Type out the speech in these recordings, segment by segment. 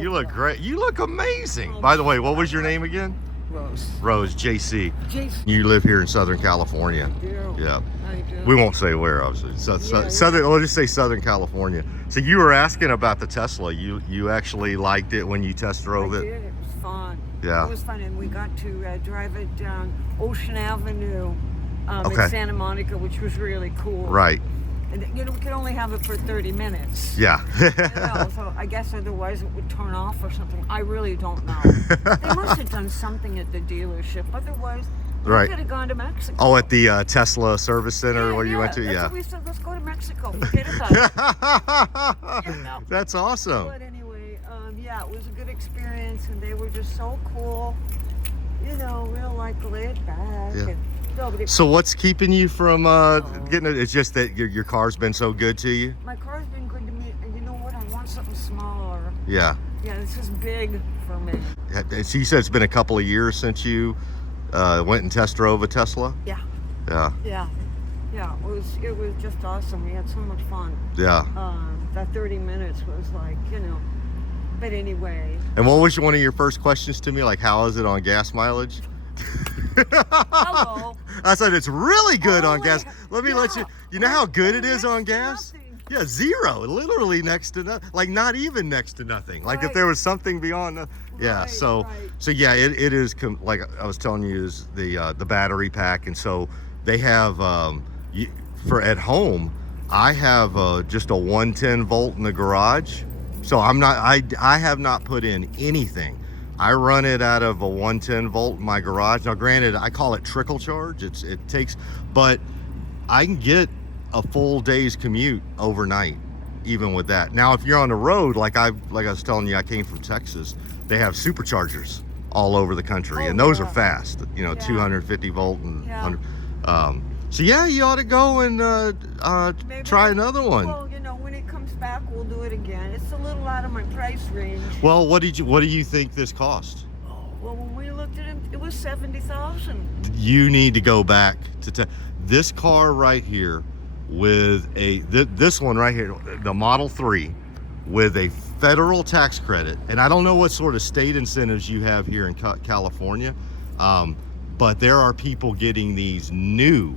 You look great. You look amazing. By the way, what was your name again? Rose. Rose, JC. JC. You live here in Southern California. I do. Yeah. I do. We won't say where, obviously. Southern. We'll just say Southern California. So you were asking about the Tesla. You actually liked it when you test drove I it. did. It was fun. Yeah. It was fun, and we got to drive it down Ocean Avenue Okay. in Santa Monica, which was really cool. Right. And we could only have it for 30 minutes. Yeah. So I guess otherwise it would turn off or something. I really don't know. They must have done something at the dealership. Otherwise, we Right. could have gone to Mexico. Oh, at the Tesla service center where you went to? That's Yeah. what we said, let's go to Mexico. Forget about it. You know. That's awesome. But anyway, yeah, it was a good experience, and they were just so cool. You know, real like laid back. Yeah. And nobody. So what's keeping you from getting it? It's just that your car's been so good to you? My car's been good to me, and you know what? I want something smaller. Yeah. Yeah, this is big for me. So you said it's been a couple of years since you went and test drove a Tesla? Yeah. Yeah. Yeah. Yeah, it was just awesome. We had so much fun. Yeah. That 30 minutes was like, you know. But anyway. And what was one of your first questions to me? Like, how is it on gas mileage? Hello. I said it's really good Oh, on gas. Let me let you. You know how good it is on Next to gas? nothing. Yeah, zero. Literally next to nothing. Like not even next to nothing. Like if Right. there was something beyond. Yeah. Right, So right. so yeah, it is like I was telling you is the battery pack, and so they have for at home. I have just a 110 volt in the garage. So I have not put in anything. I run it out of a 110 volt in my garage. Now granted, I call it trickle charge. It takes, but I can get a full day's commute overnight, even with that. Now, if you're on the road, like I was telling you, I came from Texas, they have superchargers all over the country, and those are fast, you know, Yeah. 250 volt and Yeah. 100. So yeah, you ought to go and Maybe try another one. Well, you know, when it comes back, we'll do it again. It's a little out of my price range. Well, what do you think this cost? Well, when we looked at it, it was 70,000. You need to go back to this car right here with this one right here, the Model 3 with a federal tax credit. And I don't know what sort of state incentives you have here in California, but there are people getting these new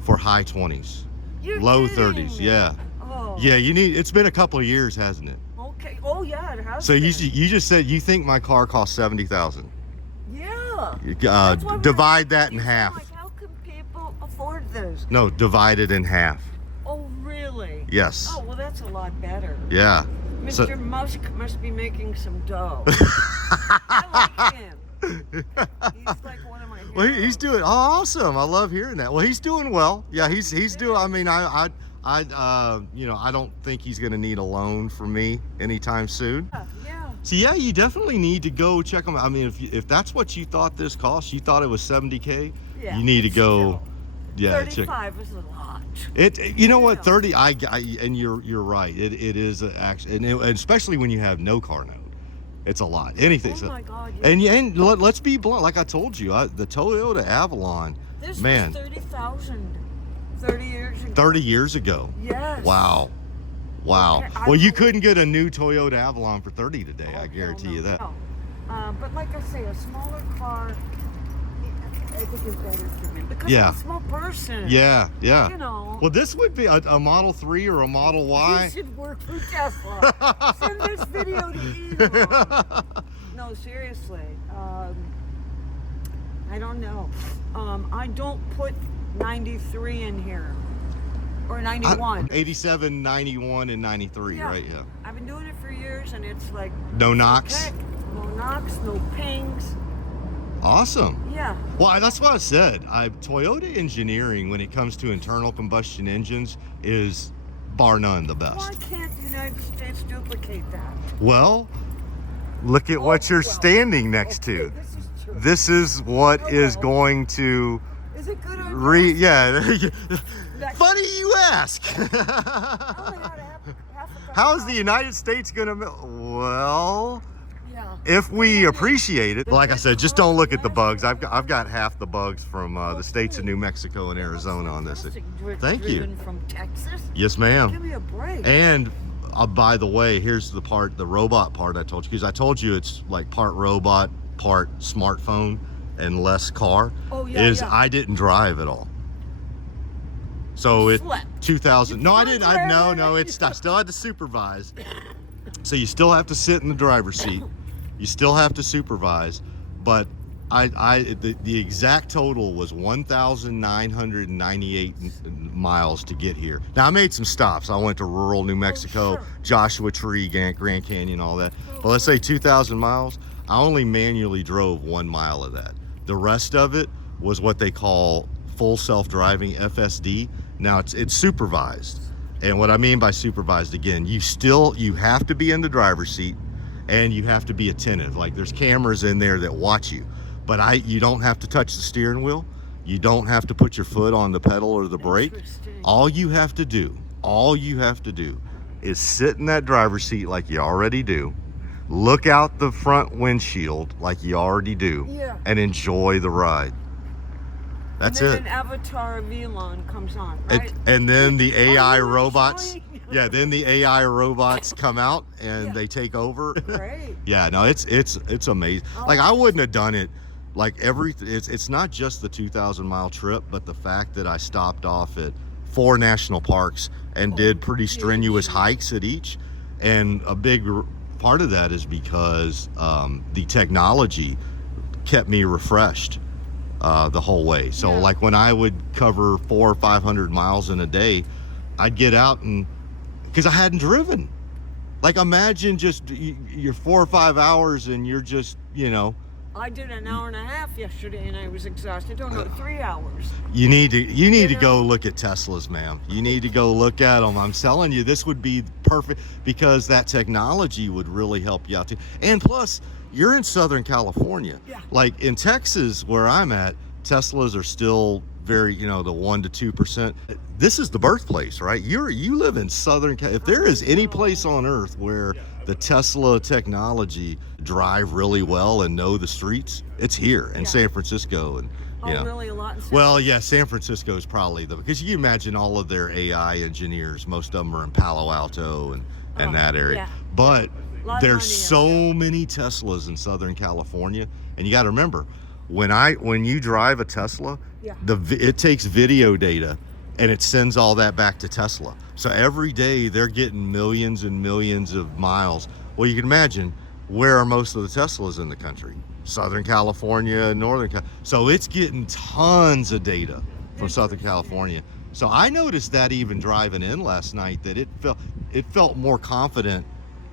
for high 20s, You're low kidding 30s. me. Yeah. Oh. Yeah, it's been a couple of years, hasn't it? Okay. Oh yeah, it has. So been. you just said you think my car costs 70,000. Yeah. That's why Divide that in you said, half. like, how can people afford this? No, divide it in half. Oh really? Yes. Oh well, that's a lot better. Yeah. Mr. So- Musk must be making some dough. I like him. He's like one of my heroes. Well, he's doing awesome. I love hearing that. Well, he's doing well. Yeah, he's doing. I mean, I don't think he's going to need a loan from me anytime soon. Yeah. So yeah, you definitely need to go check him out. I mean, if that's what you thought this cost, you thought it was 70K. Yeah, You need to it's go. still, Yeah, check. 35 is a lot. You know Yeah. what? 30. And you're right. It is actually, and especially when you have no car note, it's a lot. Anything. Oh so, my God. Yeah. and let's be blunt. Like I told you, the Toyota Avalon, This man, was 30,000 30 years ago. 30 years ago. Yes. Wow. Wow. Okay, Well, you will- couldn't get a new Toyota Avalon for 30 today. Oh, I guarantee hell you no, that. no. But like I say, a smaller car, I think is better for me because Yeah. I'm a small person. Yeah, yeah. You know. Well, this would be a Model 3 or a Model Y. You should work for Tesla. Send this video to Elon. No, seriously. I don't know. I don't put 93 in here. Or 91. 87, 91, and 93, Yeah. right? Yeah. I've been doing it for years, and it's like No knocks. okay, no knocks, no pings. Awesome. Yeah. Well, that's what I said. Toyota engineering, when it comes to internal combustion engines, is bar none the best. Why can't the United States duplicate that? Well, look at what you're well, standing next Okay, to. this is true. This is what Oh, is well. going to Is it good or yeah. Next- Funny you ask. I only had half a cup How of is the coffee. United States gonna? Well, Yeah. if we appreciate it, like I said, just don't look at the bugs. I've got half the bugs from the states of New Mexico and Arizona on this. Fantastic. Thank you. Driven from Texas. Yes, Give ma'am. me a break. And by the way, here's the part, the robot part I told you, because I told you it's like part robot, part smartphone, and less car. Oh, yeah, is yeah. I didn't drive at all. So it Slept. 2000. No, I didn't. forever. No. I still had to supervise. So you still have to sit in the driver's seat. You still have to supervise, but the exact total was 1,998 miles to get here. Now I made some stops. I went to rural New Mexico, sure. Joshua Tree, Grand Canyon, all that. But let's say 2,000 miles. I only manually drove 1 mile of that. The rest of it was what they call full self-driving, FSD. Now it's supervised. And what I mean by supervised, again, you have to be in the driver's seat and you have to be attentive. Like there's cameras in there that watch you, but you don't have to touch the steering wheel. You don't have to put your foot on the pedal or the brake. All you have to do is sit in that driver's seat like you already do. Look out the front windshield like you already do, Yeah. and enjoy the ride. That's and then it. an avatar of Elon comes on, right? And then the AI you were robots, showing- yeah, then the AI robots come out and Yeah. they take over. Great. Yeah, no, it's amazing. Oh. Like I wouldn't have done it. Like it's not just the 2,000-mile trip, but the fact that I stopped off at 4 national parks and did pretty strenuous hikes at each, and a big part of that is because the technology kept me refreshed the whole way. So Yeah. like when I would cover 400 or 500 miles in a day, I'd get out and because I hadn't driven. Like imagine just you're 4 or 5 hours and you're just, I did an hour and a half yesterday and I was exhausted. Oh no, 3 hours. you need to go look at Teslas, ma'am. You need to go look at them. I'm telling you, this would be perfect because that technology would really help you out too. And plus, you're in Southern California. Yeah. Like in Texas, where I'm at, Teslas are still very, the 1% to 2%. This is the birthplace, right? You live in Southern California. If there is any place on earth where the Tesla technology drive really well and know the streets, it's here in San Francisco. And Really a lot. well, yeah, San Francisco is probably because you imagine all of their AI engineers, most of them are in Palo Alto and that area. yeah. But Lot of there's money so many Teslas in Southern California, and you got to remember when you drive a Tesla, Yeah. it takes video data and it sends all that back to Tesla. So every day they're getting millions and millions of miles. Well, you can imagine where are most of the Teslas in the country? Southern California, Northern California. So it's getting tons of data from Southern California. So I noticed that even driving in last night, that it felt more confident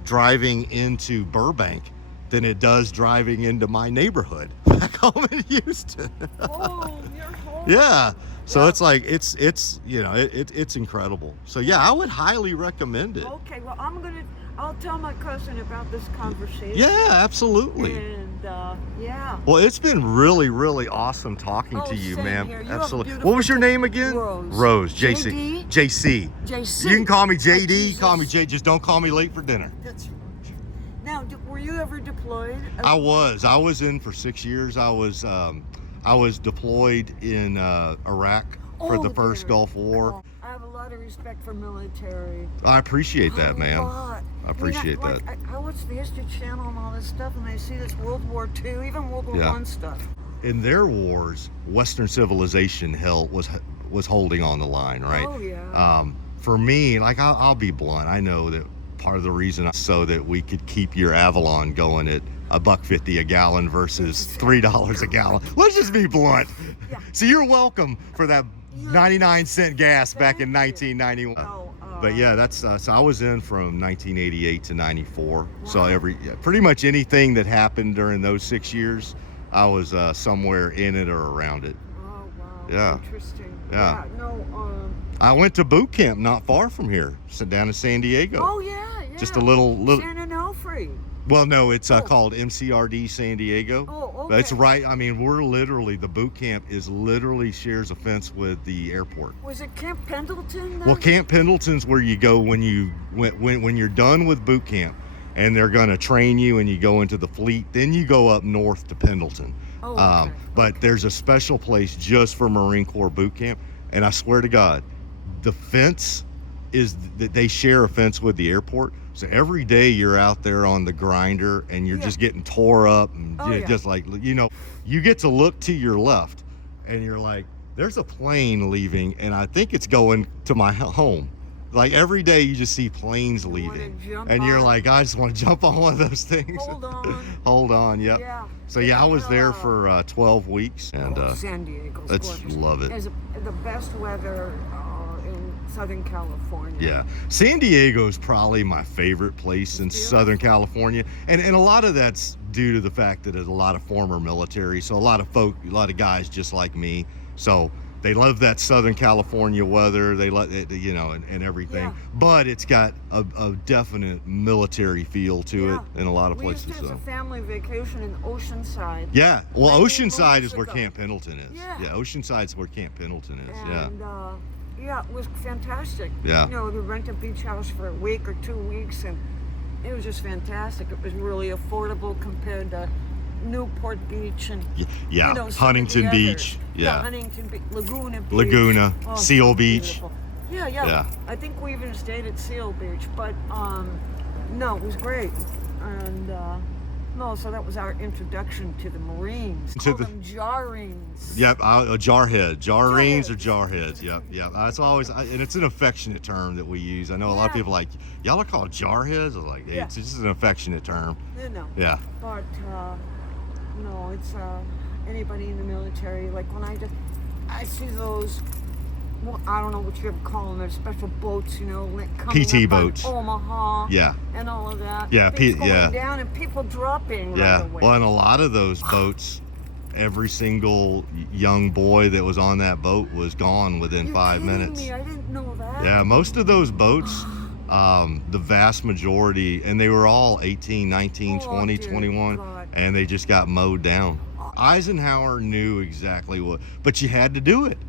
driving into Burbank than it does driving into my neighborhood back home in Houston. Oh, you're home. Yeah. So it's like it's incredible. So yeah, I would highly recommend it. Okay, well I'll tell my cousin about this conversation. Yeah, absolutely. And yeah. Well, it's been really, really awesome talking to you, same ma'am. here. You have a Absolutely. beautiful What was your name again? Rose. Rose. JC. JD? JC. JC. You can call me JD. Jesus. Call me J. Just don't call me late for dinner. That's right. Now, were you ever deployed? I was in for 6 years. I was deployed in Iraq for the first there. Gulf War. Oh, I have a lot of respect for military. I appreciate that, A man. lot. I appreciate that. I watch the History Channel and all this stuff, and I see this World War II, even World War I stuff. In their wars, Western civilization was holding on the line, right? Oh yeah. For me, like I'll be blunt. I know that part of the reason so that we could keep your Avalon going at $1.50 a gallon versus $3 a gallon. Let's just be blunt. Yeah. So you're welcome for that 99-cent gas back in 1991. But yeah, that's so I was in from 1988 to 94. Wow. So pretty much anything that happened during those 6 years, I was somewhere in it or around it. Oh wow. Yeah. Interesting. Yeah. No. I went to boot camp not far from here, down in San Diego. Oh yeah. Just a little. San Onofre. Well, no, it's called MCRD San Diego. Oh, okay. But it's right. I mean, the boot camp is literally shares a fence with the airport. Was it Camp Pendleton then? Well, Camp Pendleton's where you go when you're done with boot camp, and they're going to train you, and you go into the fleet. Then you go up north to Pendleton. Oh, okay. But there's a special place just for Marine Corps boot camp, and I swear to God, the fence is that they share a fence with the airport. So every day you're out there on the grinder and you're just getting tore up and just like, you get to look to your left and you're like, there's a plane leaving and I think it's going to my home. Like every day you just see planes leaving and you're like, I just want to jump on one of those things. Hold on. Yep. Yeah. So I was there for 12 weeks and San Diego's let's gorgeous. love it. It's the best weather in Southern California. Yeah. San Diego is probably my favorite place in Southern California. And a lot of that's due to the fact that there's a lot of former military. So a lot of guys just like me. So they love that Southern California weather. They love it, and everything. Yeah. But it's got a definite military feel to it in a lot of places. We used to have a family vacation in Oceanside. Yeah. Well, Oceanside is where Camp Pendleton is. Yeah. Oceanside's where Camp Pendleton is. And, it was fantastic. Yeah. We rent a beach house for a week or 2 weeks, and it was just fantastic. It was really affordable compared to Newport Beach and Huntington Beach. Huntington Beach, Laguna, Seal Beach. Yeah. I think we even stayed at Seal Beach, but no, it was great. And so that was our introduction to the Marines. Call them jarrings. Yep, jarheads or jarheads. Yep. That's always, and it's an affectionate term that we use. I know a lot of people are like, y'all are called jarheads. I was like, hey, it's just an affectionate term. Yeah. But no, it's anybody in the military. Like when I see those, I don't know what you ever call them. They're special boats, coming PT up boats, Omaha, and all of that. Going down and people dropping. Yeah, right away. Well, and a lot of those boats, every single young boy that was on that boat was gone within 5 minutes. Me? I didn't know that. Yeah, most of those boats. The vast majority, and they were all 18, 19, 20, 21, and they just got mowed down. Eisenhower knew exactly but you had to do it.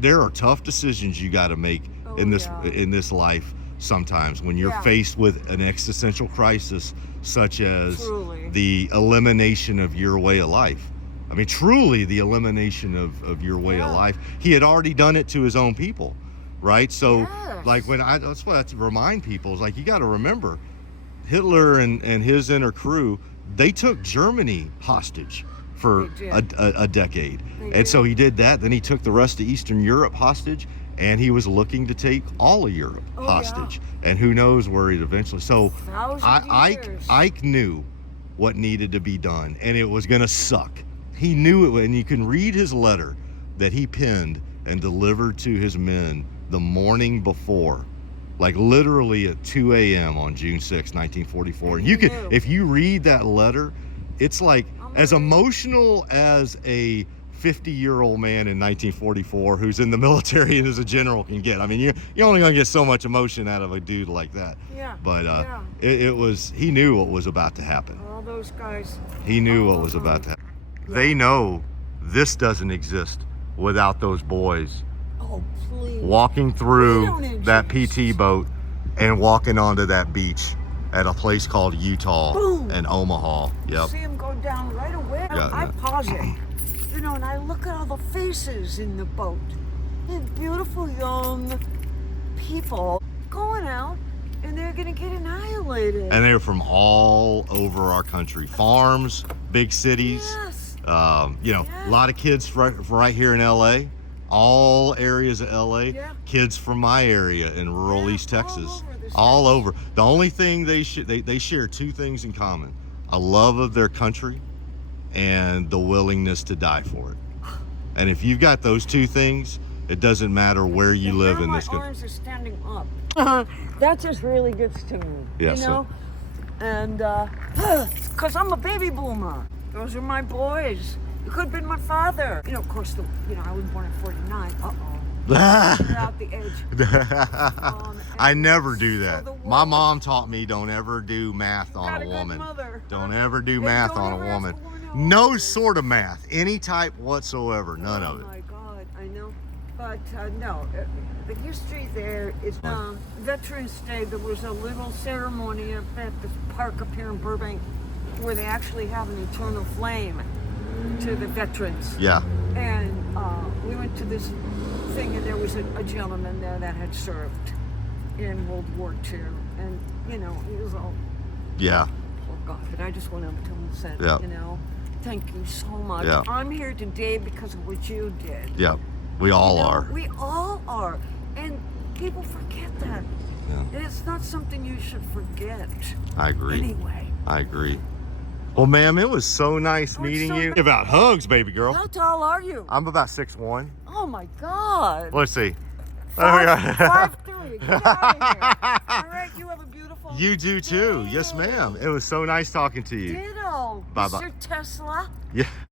There are tough decisions you got to make in this life sometimes when you're faced with an existential crisis such as the elimination of your way of life. Truly the elimination of your way of life. He had already done it to his own people. Right, so like that's what I have to remind people is like you got to remember, Hitler and his inner crew, they took Germany hostage for a decade, so he did that. Then he took the rest of Eastern Europe hostage, and he was looking to take all of Europe hostage, and who knows where he'd eventually. So Ike knew what needed to be done, and it was gonna suck. He knew it, and you can read his letter that he penned and delivered to his men the morning before, like literally at 2 a.m. on June 6, 1944. And if you read that letter, it's like as emotional as a 50-year-old man in 1944 who's in the military and is a general can get. You're only gonna get so much emotion out of a dude like that. Yeah. But it was, he knew what was about to happen. All those guys. He knew what was about to happen. Yeah. They know this doesn't exist without those boys. Oh, please. Walking through that PT boat and walking onto that beach at a place called Utah and Omaha. Yep. See them go down right away. I pause it, and I look at all the faces in the boat. They're beautiful young people going out, and they're gonna get annihilated. And they're from all over our country, farms, big cities. Yes. A lot of kids right here in LA. All areas of LA, kids from my area in rural East Texas, all over. The only thing they share two things in common: a love of their country and the willingness to die for it. And if you've got those two things, it doesn't matter where you live in this country. My arms are standing up. That just really gets to me. Yes, and because I'm a baby boomer. Those are my boys. It could have been my father. Of course, I was born in 49. Out the edge. I never do that. My mom taught me don't ever do math on a woman. Don't ever do math on a woman. No sort of math, any type whatsoever, none of it. Oh my God, I know. But no, the history there is Veterans Day. There was a little ceremony at this park up here in Burbank where they actually have an eternal flame to the veterans. Yeah. And we went to this thing, and there was a gentleman there that had served. in World War II, and you know, he was all, Yeah. oh God, but I just went up to him and said, Yeah. you know, thank you so much. Yeah. I'm here today because of what you did. Yeah. We all You know, are. We all are. And people forget that. Yeah. And it's not something you should forget. I agree. Anyway. I agree. Well, ma'am, it was so nice Oh, it's meeting so you. nice. About hugs, baby girl. How tall are you? I'm about 6'1". Oh my God. Let's see. 5'3". Get out of here. All right, you have a beautiful You do too. day. Yes, ma'am. It was so nice talking to you. Ditto. Bye-bye. Mr. Tesla. Yeah.